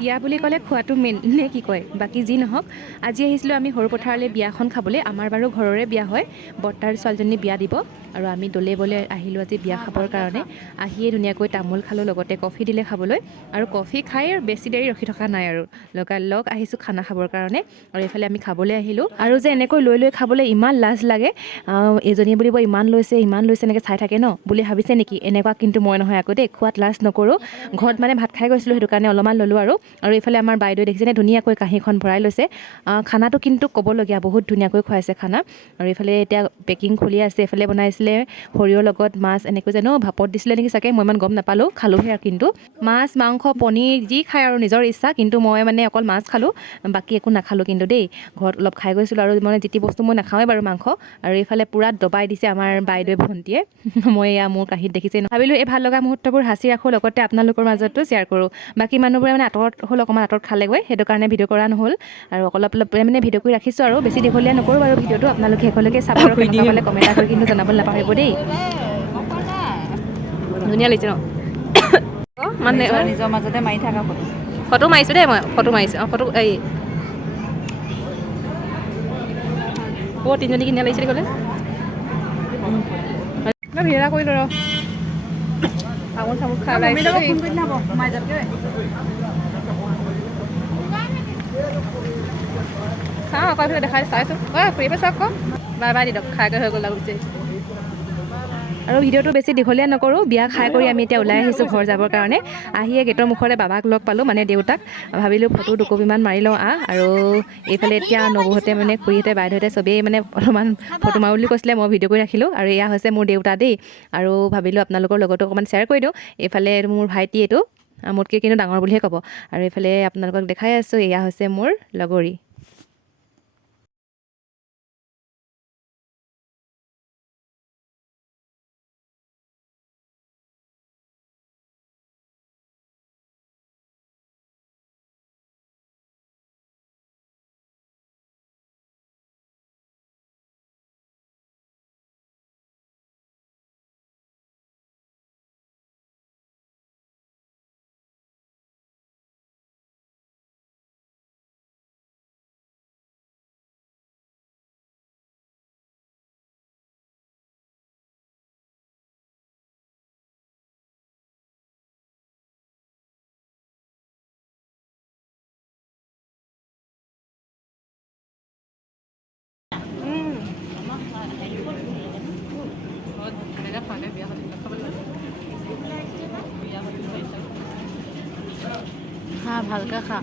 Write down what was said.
বিয়া বুলি ক'লে খোৱাটো মেইন নে কি কয়, বাকী যি নহওক আজি আহিছিলোঁ আমি সৰুপথাৰলৈ বিয়াখন খাবলৈ। আমাৰ বাৰু ঘৰৰে বিয়া হয়, বৰ্তাৰ ছোৱালীজনী বিয়া দিব আৰু আমি দলে বলে আহিলোঁ আজি বিয়া খাবৰ কাৰণে। আহিয়ে ধুনীয়াকৈ তামোল খালোঁ, লগতে কফি দিলে খাবলৈ আৰু কফি খাই বেছি দেৰি ৰখি থকা নাই আৰু লগালগ আহিছোঁ খানা খাবৰ কাৰণে। আৰু এইফালে আমি খাবলৈ আহিলোঁ আৰু যে এনেকৈ লৈ লৈ খাবলৈ ইমান লাজ লাগে। এজনী বুলিব ইমান লৈছে এনেকৈ চাই থাকে ন বুলি ভাবিছে নেকি? এনেকুৱা কিন্তু মই নহয় আকৌ দেই, খোৱাত লাজ নকৰোঁ। ঘৰত মানে ভাত খাই গৈছিলোঁ, সেইটো কাৰণে অলপমান ল'লোঁ আৰু এইফালে আমাৰ বাইদেৱে দেখিছেনে ধুনীয়াকৈ কাঁহীখন ভৰাই লৈছে। খানাটো কিন্তু ক'বলগীয়া, বহুত ধুনীয়াকৈ খুৱাইছে খানা। আৰু এইফালে এতিয়া পেকিং খুলি আছে। এইফালে বনাইছিলে সৰিয়হৰ লগত মাছ, এনেকৈ জানো ভাপত দিছিলে নেকি চাগে, মই ইমান গম নাপালোঁ। খালোঁহে আৰু কিন্তু মাছ মাংস পনীৰ যি খায় আৰু নিজৰ ইচ্ছা, কিন্তু মই মানে অকল মাছ খালোঁ, বাকী একো নাখালোঁ কিন্তু দেই। ঘৰত অলপ খাই গৈছিলোঁ আৰু মানে যি বস্তু মই নাখাওঁৱেই বাৰু মাংস। আৰু এইফালে পূৰা দবাই দিছে আমাৰ বাইদেৱে ভণ্টীয়ে। মই এয়া মোৰ কাঁহীত দেখিছে, ভাবিলোঁ এই ভাল লগা মুহূৰ্তবোৰ সাঁচি ৰাখোঁ, লগতে আপোনালোকৰ মাজতো শ্বেয়াৰ কৰোঁ। বাকী মানুহবোৰে মানে আঁতৰত হ'ল, অকণমান আঁতৰত খালেগৈ, সেইটো কাৰণে ভিডিঅ' কৰা নহ'ল আৰু অলপ মানে ভিডিঅ' কৰি ৰাখিছোঁ আৰু বেছি দীঘলীয়া নকৰোঁ বাৰু ভিডিঅ'টো। আপোনালোকে শেষলৈকে চাব আৰু কেনেকুৱা পালে কমেণ্ট এটা কৰি কিন্তু জনাবলৈ নাপাহৰিব দেই। ধুনীয়া লাগিছে ন মানে নিজৰ মাজতে মাৰি থাকা ফটো মাৰিছোঁ দেই, মই ফটো মাৰিছোঁ। ফটো এই তিনিজনী কিনিয়া লাগিছে ক'লে ভিৰা কৰিলোঁ ৰ তামোল চামোল খাই চাওঁ আকৌ এইফালে দেখাই চাইছোঁ। ফুৰিব চাওক আকৌ বাই বাই দি দিয়ক, খাই হৈ গ'ল আৰু আৰু ভিডিঅ'টো বেছি দীঘলীয়া নকৰোঁ। বিয়া খাই কৰি আমি এতিয়া ওলাই আহিছোঁ ঘৰ যাবৰ কাৰণে। আহিয়ে গেটৰ মুখৰে বাবাক লগ পালোঁ, মানে দেউতাক। ভাবিলোঁ ফটো দুকপিমান মাৰি লওঁ আৰু এইফালে এতিয়া নবৌহঁতে মানে খুৰীহঁতে বাইদেউহঁতে চবেই মানে অলপমান ফটো মাৰোঁ বুলি কৈছিলে, মই ভিডিঅ' কৰি ৰাখিলোঁ। আৰু এয়া হৈছে মোৰ দেউতা দেই, আৰু ভাবিলোঁ আপোনালোকৰ লগতো অকণমান শ্বেয়াৰ কৰি দিওঁ। এইফালে মোৰ ভাইটি, এইটো মোতকৈ কিন্তু ডাঙৰ বুলিহে ক'ব। আৰু এইফালে আপোনালোকক দেখাই আছোঁ, এয়া হৈছে মোৰ লগৰী। খা ভালকৈ খা।